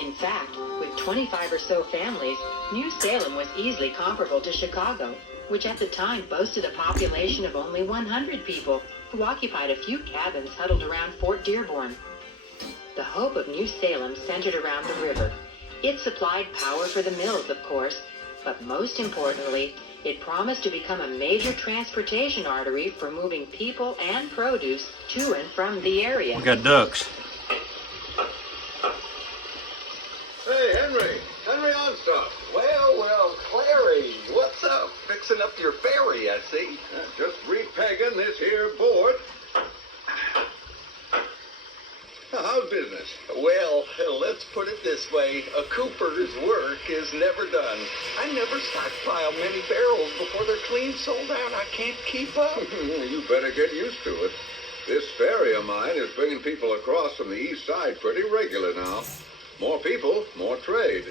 In fact, with 25 or so families, New Salem was easily comparable to Chicago, which at the time boasted a population of only 100 people who occupied a few cabins huddled around Fort Dearborn. The hope of New Salem centered around the river. It supplied power for the mills, of course, but most importantly, it promised to become a major transportation artery for moving people and produce to and from the area. We got ducks. Hey, Henry Onstock. Well, Clary, what's up? Fixing up your ferry, I see. Just repegging this here board. How's business? Well, let's put it this way. A cooper's work is never done. I never stockpile many barrels before they're clean sold out. I can't keep up. You better get used to it. This ferry of mine is bringing people across from the east side pretty regular now. More people, more trade.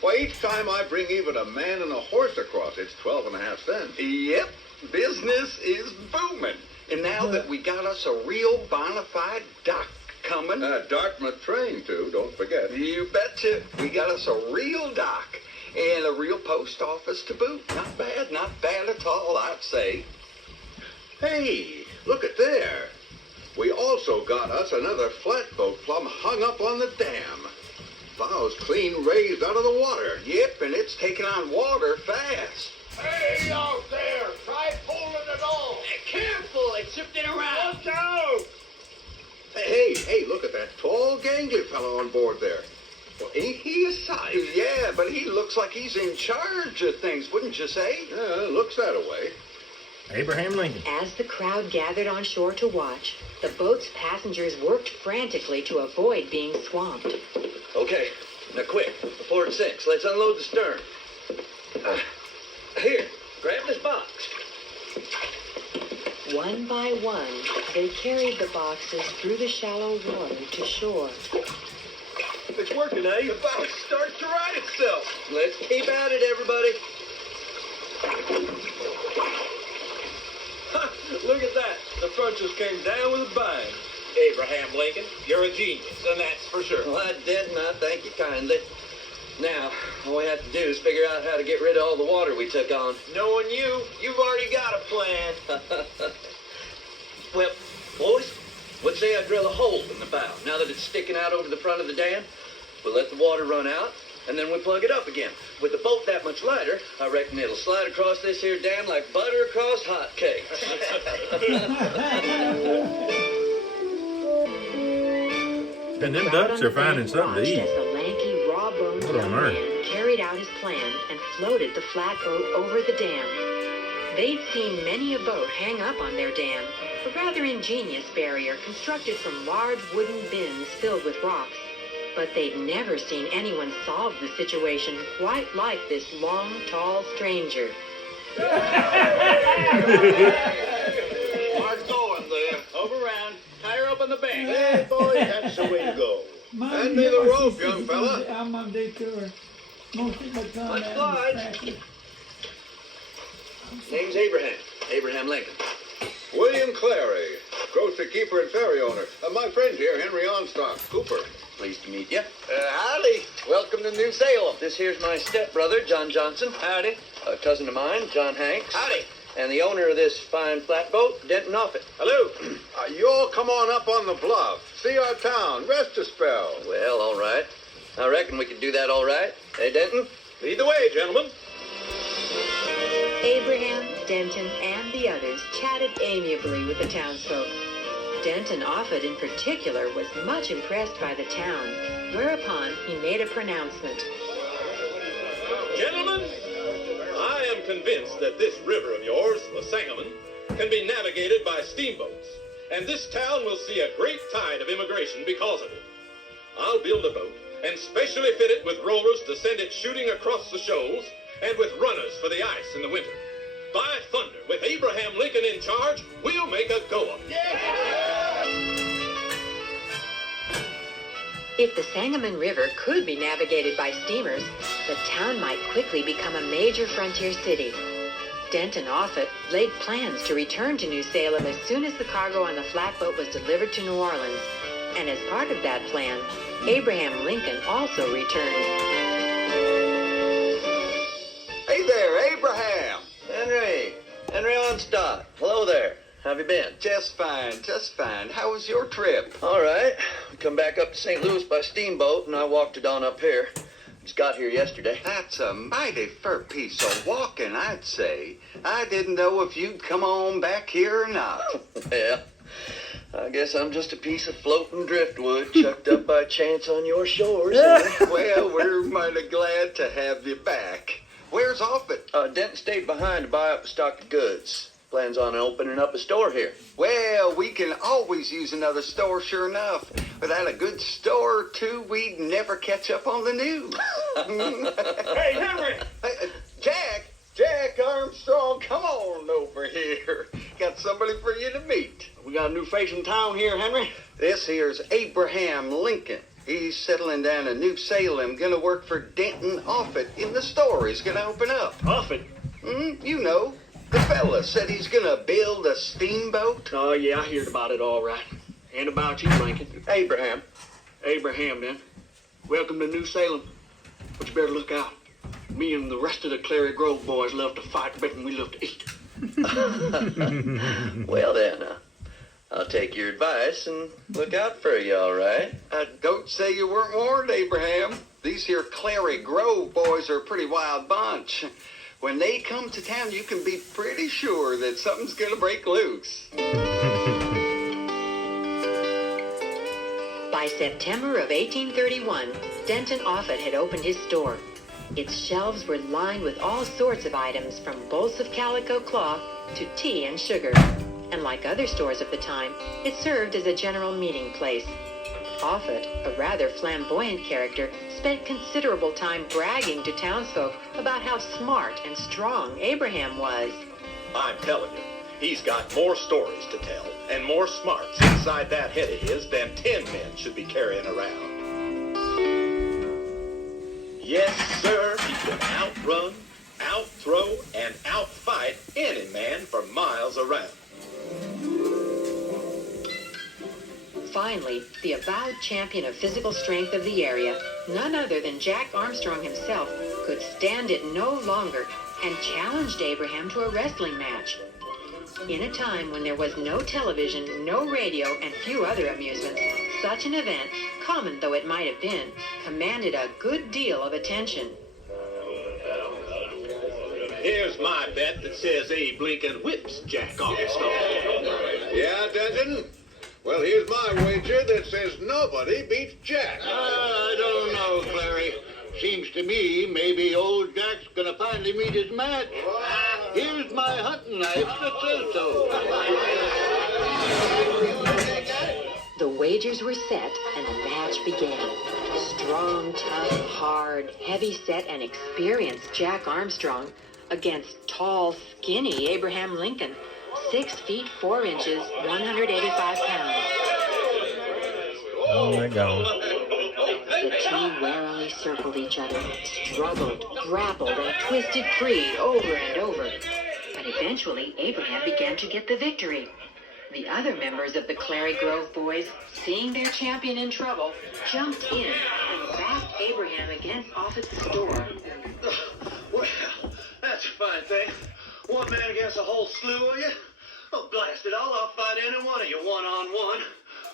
Why, each time I bring even a man and a horse across, it's 12.5 cents. Yep, business is booming. And now that we got us a real bona fide dock coming. Dartmouth train, too, don't forget. You betcha. We got us a real dock and a real post office to boot. Not bad at all, I'd say. Hey, look at there. We also got us another flatboat plumb hung up on the dam. Bow's clean raised out of the water. Yep, and it's taking on water fast. Hey, out there! Try pulling it off! Careful, it's shifting around. Look out! Hey, look at that tall, gangly fellow on board there. Well, ain't he a sight? Yeah, but he looks like he's in charge of things, wouldn't you say? Yeah, looks that way. Abraham Lincoln. As the crowd gathered on shore to watch, the boat's passengers worked frantically to avoid being swamped. Okay, now quick, before it sinks, let's unload the stern. Here, grab this box. One by one, they carried the boxes through the shallow water to shore. It's working, eh? The box starts to right itself. Let's keep at it, everybody. Look at that. The front just came down with a bang. Abraham Lincoln, you're a genius, and that's for sure. Well, I did, and I thank you kindly. Now, all we have to do is figure out how to get rid of all the water we took on. Knowing you, you've already got a plan. Well, boys, let's say I drill a hole in the bow. Now that it's sticking out over the front of the dam, we'll let the water run out, and then we plug it up again. With the boat that much lighter, I reckon it'll slide across this here dam like butter across hot cakes. And them ducks are finding something to eat. As the lanky, raw-boned What on young earth? man carried out his plan and floated the flatboat over the dam. They'd seen many a boat hang up on their dam, a rather ingenious barrier constructed from large wooden bins filled with rocks. But they'd never seen anyone solve the situation quite like this long, tall stranger. Hard going there. Over around. Tie her up on the bank. Hey, boy, that's the way to go. Hand me the rope, young fella. I'm on day tour. Most of my time Let's out in slide. practice. Name's Abraham. Abraham Lincoln. William Clary, grocery keeper and ferry owner. My friend here, Henry Onstock, Cooper. Pleased to meet you. Howdy. Welcome to New Salem. This here's my stepbrother, John Johnson. Howdy. A cousin of mine, John Hanks. Howdy. And the owner of this fine flatboat, Denton Offit. Hello. You all come on up on the bluff. See our town. Rest a spell. Well, all right. I reckon we could do that all right. Hey, Denton? Lead the way, gentlemen. Abraham, Denton, and the others chatted amiably with the townsfolk. Denton Offit, in particular, was much impressed by the town, whereupon he made a pronouncement. Gentlemen, I am convinced that this river of yours, the Sangamon, can be navigated by steamboats, and this town will see a great tide of immigration because of it. I'll build a boat and specially fit it with rollers to send it shooting across the shoals and with runners for the ice in the winter. By thunder, with Abraham Lincoln in charge, we'll make a go of it. If the Sangamon River could be navigated by steamers, the town might quickly become a major frontier city. Denton Offit laid plans to return to New Salem as soon as the cargo on the flatboat was delivered to New Orleans. And as part of that plan, Abraham Lincoln also returned. Hey there, Abraham. Henry Onstock. Hello there. How have you been? Just fine, just fine. How was your trip? All right. We come back up to St. Louis by steamboat, and I walked it on up here. Just got here yesterday. That's a mighty fur piece of walking, I'd say. I didn't know if you'd come on back here or not. Yeah. I guess I'm just a piece of floating driftwood chucked up by chance on your shores. Well, we're mighty glad to have you back. Where's Offutt? Denton stayed behind to buy up a stock of goods. Plans on opening up a store here. Well, we can always use another store, sure enough. Without a good store or two, we'd never catch up on the news. Hey, Henry! Hey, Jack Armstrong, come on over here. Got somebody for you to meet. We got a new face in town here, Henry. This here's Abraham Lincoln. He's settling down in New Salem, gonna work for Denton Offutt in the store he's gonna open up. Offutt? You know, the fella said he's gonna build a steamboat. Oh, yeah, I heard about it all right. And about you, Lincoln. Abraham. Abraham, then. Welcome to New Salem. But you better look out. Me and the rest of the Clary Grove boys love to fight better than we love to eat. Well then, I'll take your advice and look out for you, all right? Don't say you weren't warned, Abraham. These here Clary Grove boys are a pretty wild bunch. When they come to town, you can be pretty sure that something's gonna break loose. By September of 1831, Denton Offutt had opened his store. Its shelves were lined with all sorts of items, from bolts of calico cloth to tea and sugar. And like other stores of the time, it served as a general meeting place. Offutt, a rather flamboyant character, spent considerable time bragging to townsfolk about how smart and strong Abraham was. I'm telling you, he's got more stories to tell and more smarts inside that head of his than 10 men should be carrying around. Yes, sir, he can outrun, outthrow, and outfight any man for miles around. Finally, the avowed champion of physical strength of the area, none other than Jack Armstrong himself, could stand it no longer and challenged Abraham to a wrestling match. In a time when there was no television, no radio, and few other amusements, such an event, common though it might have been, commanded a good deal of attention. Here's my bet that says Abe Lincoln whips Jack Armstrong. Yeah, Denton? Well, here's my wager that says nobody beats Jack. I don't know, Clary. Seems to me maybe old Jack's gonna finally meet his match. Here's my hunting knife that says so. The wagers were set and the match began. Strong, tough, hard, heavy-set, and experienced Jack Armstrong against tall, skinny Abraham Lincoln, 6 feet 4 inches, 185 pounds. Oh my God. The two warily circled each other, struggled, grappled, and twisted free over and over. But eventually, Abraham began to get the victory. The other members of the Clary Grove boys, seeing their champion in trouble, jumped in and backed Abraham against Offutt's store. Well, that's a fine thing. One man against a whole slew of you? Oh, blast it all, I'll fight any one of you one-on-one.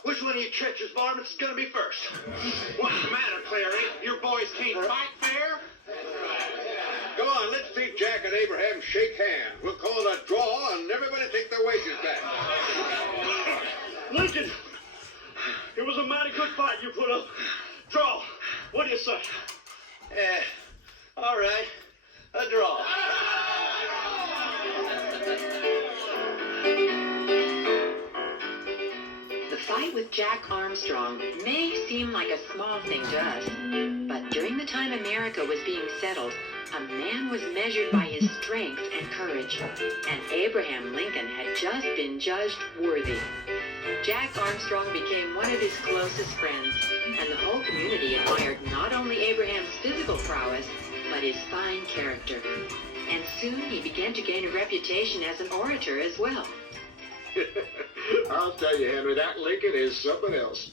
Which one of you treacherous varmints is gonna be first? What's the matter, Clary? Your boys can't fight fair? Come on, let's see Jack and Abraham shake hands. We'll call it a draw and everybody take their wages back. Lincoln, it was a mighty good fight you put up. Draw. What do you say? All right, a draw. The fight with Jack Armstrong may seem like a small thing to us, but during the time America was being settled, a man was measured by his strength and courage, and Abraham Lincoln had just been judged worthy. Jack Armstrong became one of his closest friends, and the whole community admired not only Abraham's physical prowess, but his fine character. And soon he began to gain a reputation as an orator as well. I'll tell you, Henry, that Lincoln is something else.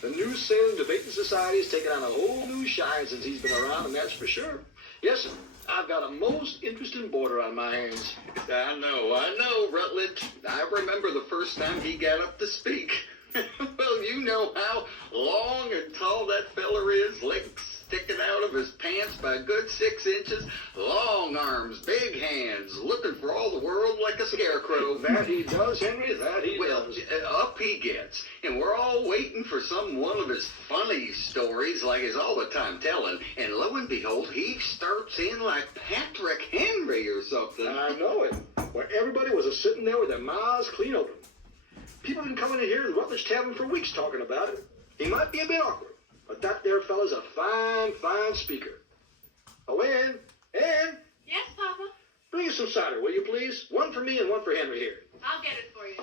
The New Salem Debating Society has taken on a whole new shine since he's been around, and that's for sure. Yes, sir. I've got a most interesting border on my hands. I know, Rutledge. I remember the first time he got up to speak. Well, you know how long and tall that feller is, legs sticking out of his pants by a good 6 inches, long arms, big hands, looking for all the world like a scarecrow. That he does, Henry, that he does. Up he gets, and we're all waiting for some one of his funny stories like he's all the time telling, and lo and behold, he starts in like Patrick Henry or something. I know it. Where everybody was sitting there with their mouths clean open. People have been coming in here to the Rutledge Tavern for weeks talking about it. He might be a bit awkward, but that there fella's a fine, fine speaker. Oh, Ann? Yes, Papa? Bring us some cider, will you please? One for me and one for Henry here. I'll get it for you.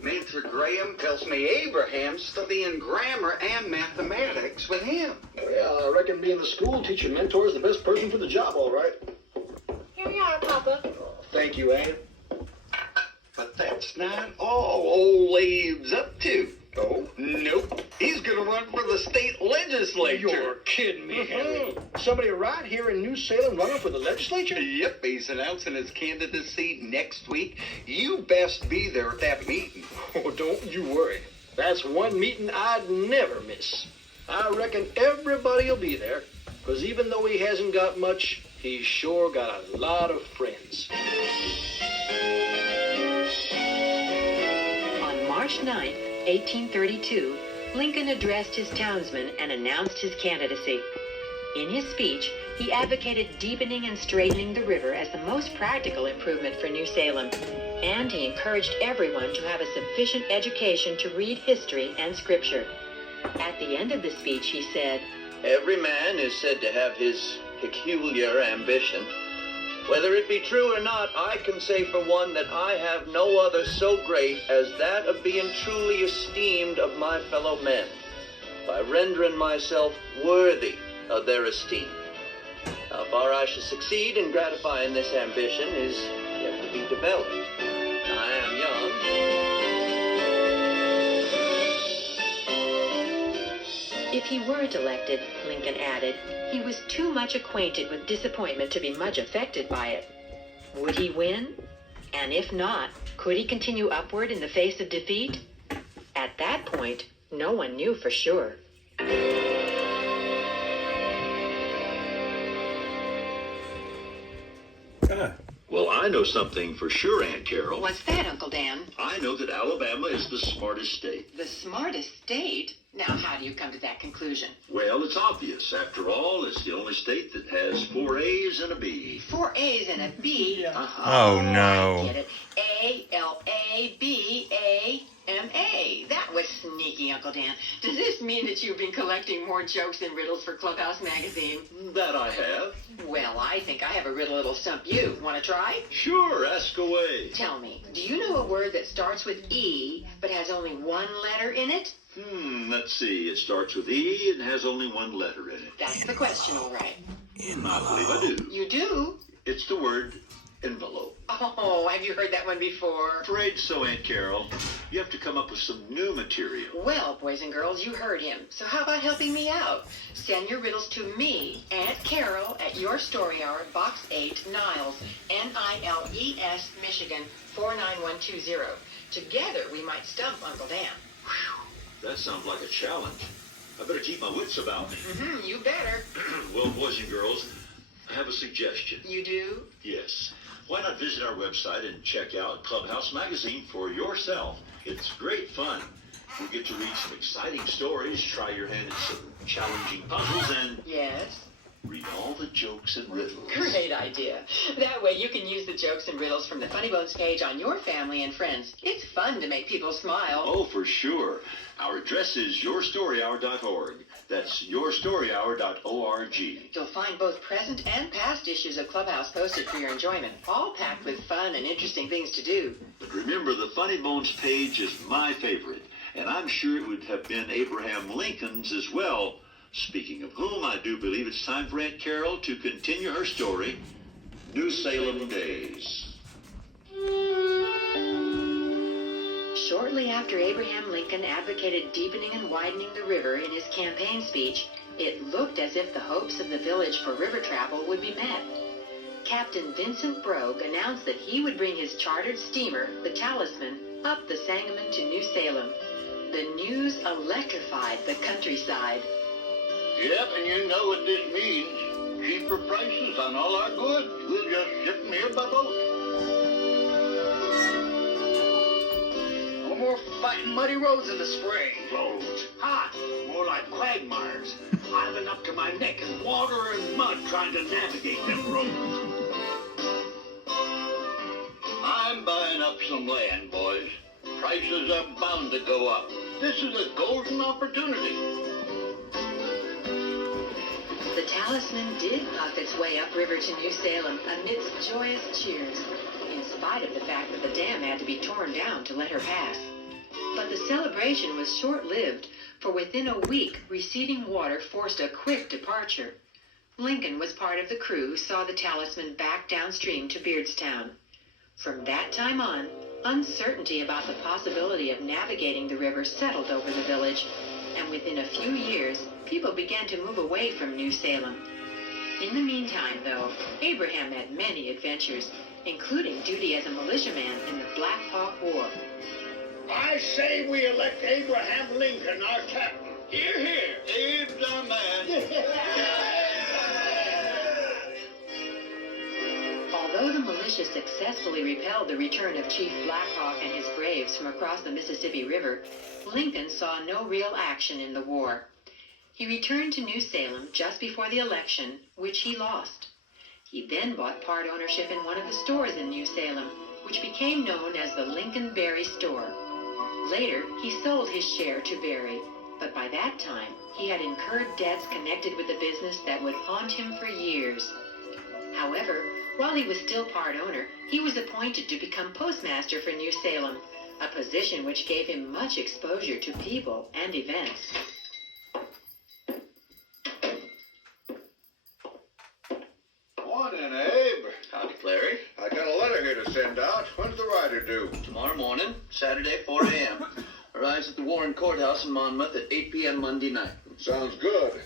Major Graham tells me Abraham's studying grammar and mathematics with him. Well, I reckon being the school teacher mentor is the best person for the job, all right. Here we are, Papa. Thank you, Ann. But that's not all old Abe's up to. Oh? Nope. He's gonna run for the state legislature. You're kidding me, Henry. Somebody right here in New Salem running for the legislature? Yep, he's announcing his candidacy next week. You best be there at that meeting. Oh, don't you worry. That's one meeting I'd never miss. I reckon everybody will be there, because even though he hasn't got much, he's sure got a lot of friends. On March 9th, 1832, Lincoln addressed his townsmen and announced his candidacy. In his speech, he advocated deepening and straightening the river as the most practical improvement for New Salem, and he encouraged everyone to have a sufficient education to read history and scripture. At the end of the speech, he said, Every man is said to have his peculiar ambition. Whether it be true or not, I can say for one that I have no other so great as that of being truly esteemed of my fellow men, by rendering myself worthy of their esteem. How far I shall succeed in gratifying this ambition is yet to be developed. I am young. If he weren't elected, Lincoln added, he was too much acquainted with disappointment to be much affected by it. Would he win? And if not, could he continue upward in the face of defeat? At that point, no one knew for sure. Well, I know something for sure, Aunt Carol. What's that, Uncle Dan? I know that Alabama is the smartest state. The smartest state? Now, how do you come to that conclusion? Well, it's obvious. After all, it's the only state that has 4 A's and a B. 4 A's and a B? Oh, no. I get it. A-L-A-B-A-M-A. That was sneaky, Uncle Dan. Does this mean that you've been collecting more jokes and riddles for Clubhouse Magazine? That I have. Well, I think I have a riddle that'll stump you. Want to try? Sure, ask away. Tell me, do you know a word that starts with E but has only one letter in it? Let's see. It starts with E and has only 1 letter in it. That's the question, all right. I believe I do. You do? It's the word envelope. Oh, have you heard that one before? Afraid so, Aunt Carol. You have to come up with some new material. Well, boys and girls, you heard him. So how about helping me out? Send your riddles to me, Aunt Carol, at Your Story Hour, Box 8, Niles, Niles, Michigan, 49120. Together, we might stump Uncle Dan. Whew, that sounds like a challenge. I better keep my wits about me. You better. Well, boys and girls, I have a suggestion. You do? Yes. Why not visit our website and check out Clubhouse Magazine for yourself? It's great fun. You'll get to read some exciting stories, try your hand at some challenging puzzles, and Yes. read all the jokes and riddles. Great idea. That way you can use the jokes and riddles from the Funny Bones page on your family and friends. It's fun to make people smile. Oh, for sure. Our address is yourstoryhour.org. That's yourstoryhour.org. You'll find both present and past issues of Clubhouse posted for your enjoyment, all packed with fun and interesting things to do. But remember, the Funny Bones page is my favorite, and I'm sure it would have been Abraham Lincoln's as well. Speaking of whom, I do believe it's time for Aunt Carol to continue her story, New Salem Days. Shortly Shortly after Abraham Lincoln advocated deepening and widening the river in his campaign speech, it looked as if the hopes of the village for river travel would be met. Captain Vincent Brogue announced that he would bring his chartered steamer, the Talisman, up the Sangamon to New Salem. The news electrified the countryside. Yep, and you know what this means. Cheaper prices on all our goods. We'll just ship them here by boat. No more fighting muddy roads in the spring. Roads? Hot. More like quagmires. I've been up to my neck in water and mud trying to navigate them roads. I'm buying up some land, boys. Prices are bound to go up. This is a golden opportunity. The Talisman did puff its way upriver to New Salem amidst joyous cheers, in spite of the fact that the dam had to be torn down to let her pass. But the celebration was short-lived, for within a week, receding water forced a quick departure. Lincoln was part of the crew who saw the Talisman back downstream to Beardstown. From that time on, uncertainty about the possibility of navigating the river settled over the village, and within a few years, people began to move away from New Salem. In the meantime, though, Abraham had many adventures, including duty as a militiaman in the Black Hawk War. I say we elect Abraham Lincoln our captain. Hear, hear. Abe's our man. Although the militia successfully repelled the return of Chief Black Hawk and his braves from across the Mississippi River, Lincoln saw no real action in the war. He returned to New Salem just before the election, which he lost. He then bought part ownership in one of the stores in New Salem, which became known as the Lincoln Berry Store. Later, he sold his share to Berry, but by that time, he had incurred debts connected with the business that would haunt him for years. However, while he was still part owner, he was appointed to become postmaster for New Salem, a position which gave him much exposure to people and events. Morning, Abe. Howdy, Clary. I got a letter here to send out. When's the rider due? Tomorrow morning, Saturday, 4 a.m. Arrives at the Warren Courthouse in Monmouth at 8 p.m. Monday night. Sounds good.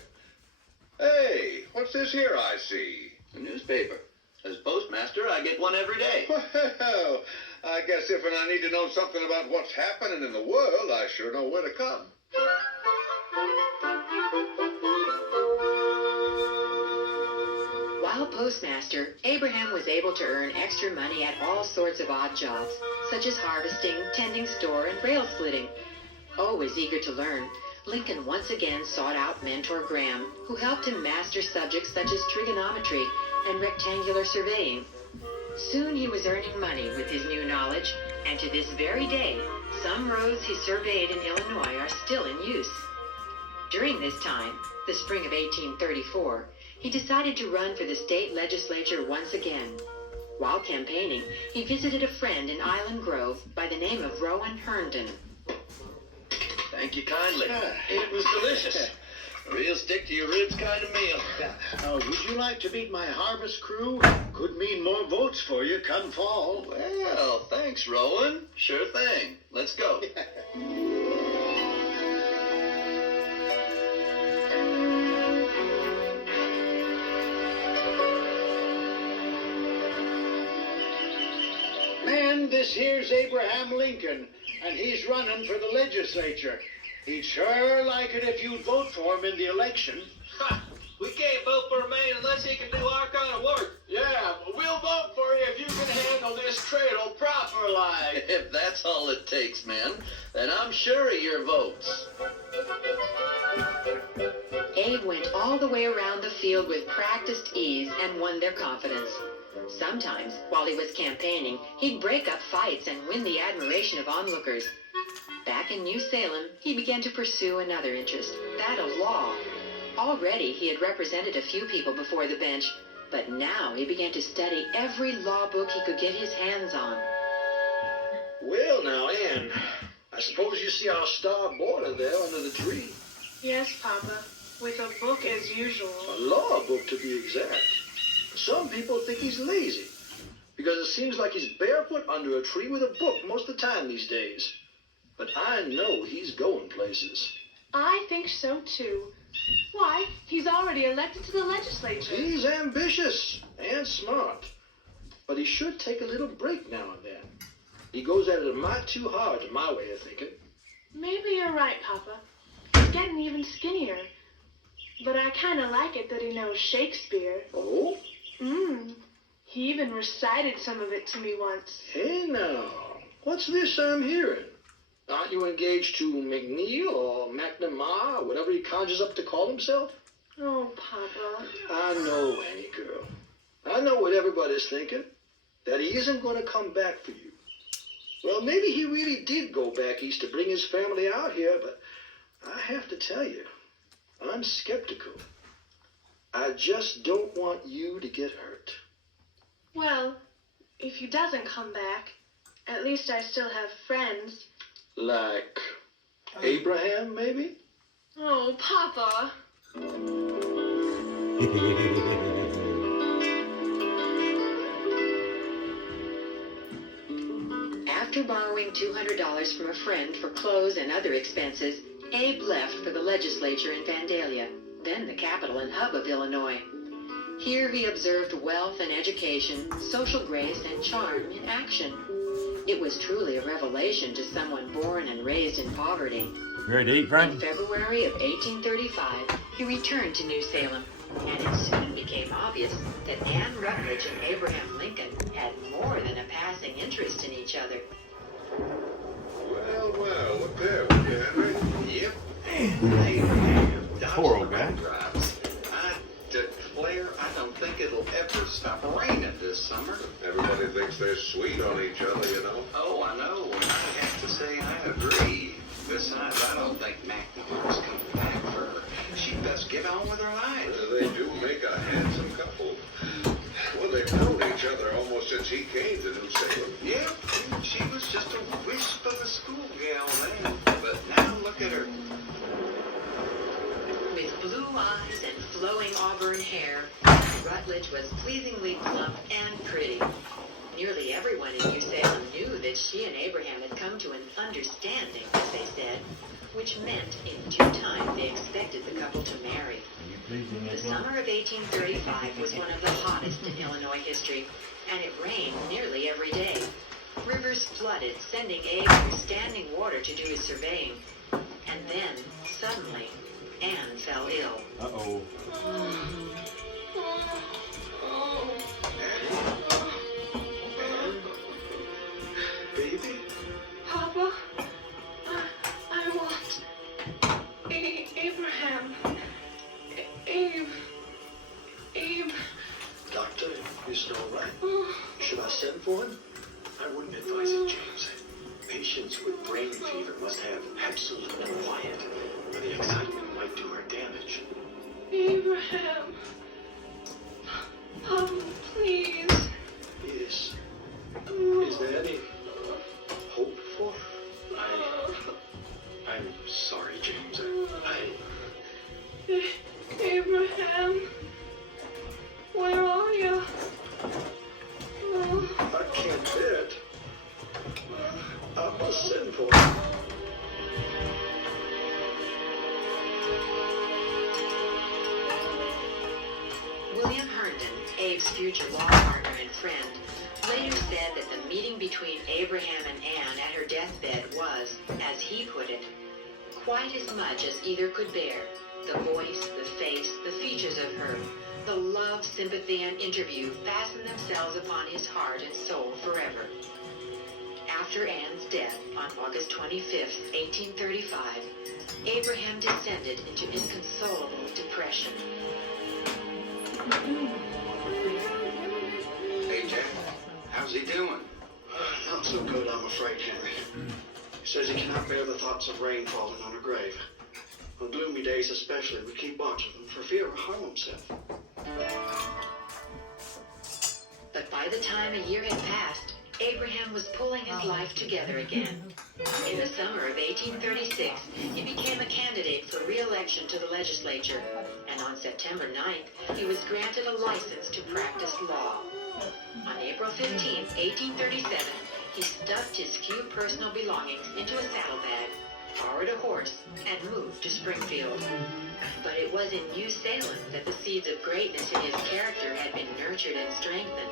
Hey, what's this here I see? The newspaper. As postmaster, I get one every day. Well, I guess if I need to know something about what's happening in the world, I sure know where to come. While postmaster, Abraham was able to earn extra money at all sorts of odd jobs, such as harvesting, tending store, and rail splitting. Always eager to learn, Lincoln once again sought out Mentor Graham, who helped him master subjects such as trigonometry and rectangular surveying. Soon he was earning money with his new knowledge, and to this very day, some roads he surveyed in Illinois are still in use. During this time, the spring of 1834, he decided to run for the state legislature once again. While campaigning, he visited a friend in Island Grove by the name of Rowan Herndon. Thank you kindly. It was delicious. A real stick-to-your-ribs kind of meal. Would you like to meet my harvest crew? Could mean more votes for you come fall. Well, thanks, Rowan. Sure thing. Let's go. Man, this here's Abraham Lincoln, and he's running for the legislature. He'd sure like it if you'd vote for him in the election. We can't vote for a man unless he can do our kind of work. Yeah, we'll vote for you if you can handle this cradle proper like. If that's all it takes, man, then I'm sure of your votes. Abe went all the way around the field with practiced ease and won their confidence. Sometimes, while he was campaigning, he'd break up fights and win the admiration of onlookers. Back in New Salem, he began to pursue another interest, that of law. Already, he had represented a few people before the bench, but now he began to study every law book he could get his hands on. Well, now, Ann, I suppose you see our star boarder there under the tree. Yes, Papa. With a book as usual. A law book, to be exact. Some people think he's lazy, because it seems like he's barefoot under a tree with a book most of the time these days. but I know he's going places. I think so too. Why, he's already elected to the legislature. He's ambitious and smart, but he should take a little break now and then. He goes at it a mite too hard, to my way of thinking. Maybe you're right, Papa. He's getting even skinnier. But I kind of like it that he knows Shakespeare. Oh? He even recited some of it to me once. Hey now, what's this I'm hearing? Aren't you engaged to McNeil or McNamara, or whatever he conjures up to call himself? Oh, Papa. I know, Annie girl. I know what everybody's thinking. That he isn't going to come back for you. Well, maybe he really did go back east to bring his family out here, but I have to tell you, I'm skeptical. I just don't want you to get hurt. Well, if he doesn't come back, at least I still have friends. Like Abraham, maybe? Oh, Papa. After borrowing $200 from a friend for clothes and other expenses, Abe left for the legislature in Vandalia, then the capital and hub of Illinois. Here he observed wealth and education, social grace and charm in action. It was truly a revelation to someone born and raised in poverty. You ready to eat, Frank? In February of 1835, he returned to New Salem, and it soon became obvious that Anne Rutledge and Abraham Lincoln had more than a passing interest in each other. Well, well, look there, would you, Henry? Yep. Abraham. Poor old guy. I declare I don't think it'll ever stop raining this summer. Everybody thinks they're sweet on each other, you know. Oh, I know, and I have to say I agree. Besides, I don't think McNamara's coming back for her. She'd best get on with her life. They do make a handsome couple. Well, they've known each other almost since he came to New Salem. Yep, she was just a wisp of a schoolgirl then. But now look at her. With blue eyes and flowing auburn hair, Rutledge was pleasingly plump and pretty. Nearly everyone in New Salem knew that she and Abraham had come to an understanding, as they said, which meant in due time they expected the couple to marry. The summer of 1835 was one of the hottest in Illinois history, and it rained nearly every day. Rivers flooded, sending Abe through standing water to do his surveying. And then, suddenly, Anne fell ill. Uh-oh. Baby? Papa, I want Abraham. Abe. Doctor, is it all right? Should I send for him? I wouldn't advise it, James. Patients with brain fever must have absolute quiet, or the excitement might do her damage. Abraham. Papa, please. Yes. Is there any hope for her? I'm sorry, James. Abraham. Where are you? I can't bear it. I must send for him. William Herndon, Abe's future law partner and friend, later said that the meeting between Abraham and Anne at her deathbed was, as he put it, quite as much as either could bear. The voice, the face, the features of her, the love, sympathy, and interview fastened themselves upon his heart and soul forever. After Anne's death on August 25th, 1835, Abraham descended into inconsolable depression. Hey, Jack, how's he doing? Not so good, I'm afraid, Henry. He says he cannot bear the thoughts of rain falling on her grave. On gloomy days especially, we keep watch of him for fear of harm himself. But by the time a year had passed, Abraham was pulling his life together again. In the summer of 1836, he became a candidate for re-election to the legislature, and on September 9th, he was granted a license to practice law. On April 15, 1837, he stuffed his few personal belongings into a saddlebag, borrowed a horse, and moved to Springfield. But it was in New Salem that the seeds of greatness in his character had been nurtured and strengthened.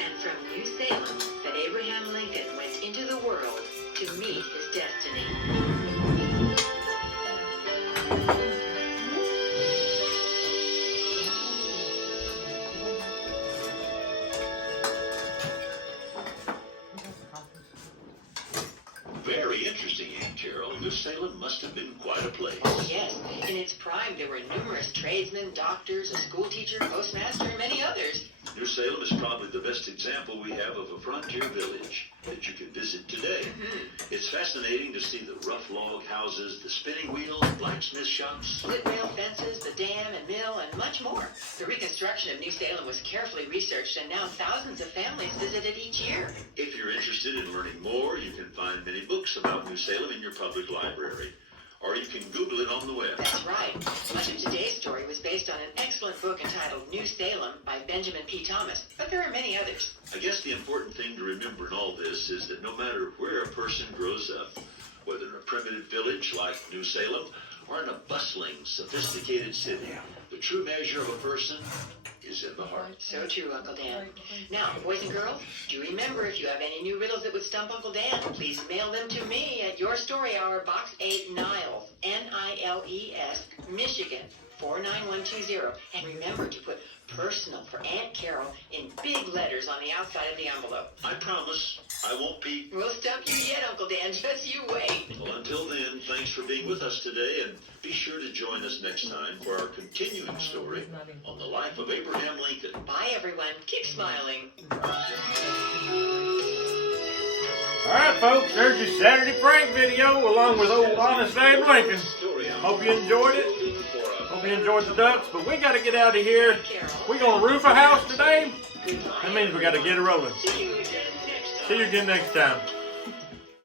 And from New Salem that Abraham Lincoln went into the world to meet his destiny. Very interesting, Aunt Carol. New Salem must have been quite a place. Oh, yes. In its prime, there were numerous tradesmen, doctors, a schoolteacher, postmaster, and many others. New Salem is probably the best example we have of a frontier village that you can visit today. It's fascinating to see the rough log houses, the spinning wheel, blacksmith shops, Split rail fences, the dam and mill, and much more. The reconstruction of New Salem was carefully researched, and now thousands of families visit it each year. If you're interested in learning more, you can find many books about New Salem in your public library. Or you can Google it on the web. That's right. Much of today's story was based on an excellent book entitled New Salem by Benjamin P. Thomas, but there are many others. I guess the important thing to remember in all this is that no matter where a person grows up, whether in a primitive village like New Salem or in a bustling, sophisticated city, the true measure of a person is in the heart. So true, Uncle Dan. Now, boys and girls, do remember if you have any new riddles that would stump Uncle Dan, please mail them to me at Your Story Hour, Box 8, Niles, Niles, Michigan, 49120. And remember to put personal for Aunt Carol in big letters on the outside of the envelope. I promise I won't be. We'll stump you yet, Uncle Dan. Just you wait. Well, until then, thanks for being with us today, and be sure to join us next time for our continuing story on the life of Abraham Lincoln. Bye, everyone. Keep smiling. All right, folks, there's your Saturday prank video along with old Honest Abe Lincoln. Hope you enjoyed it. Hope you enjoyed the ducks, but we got to get out of here. We're going to roof a house today. That means we got to get it rolling. See you again next time.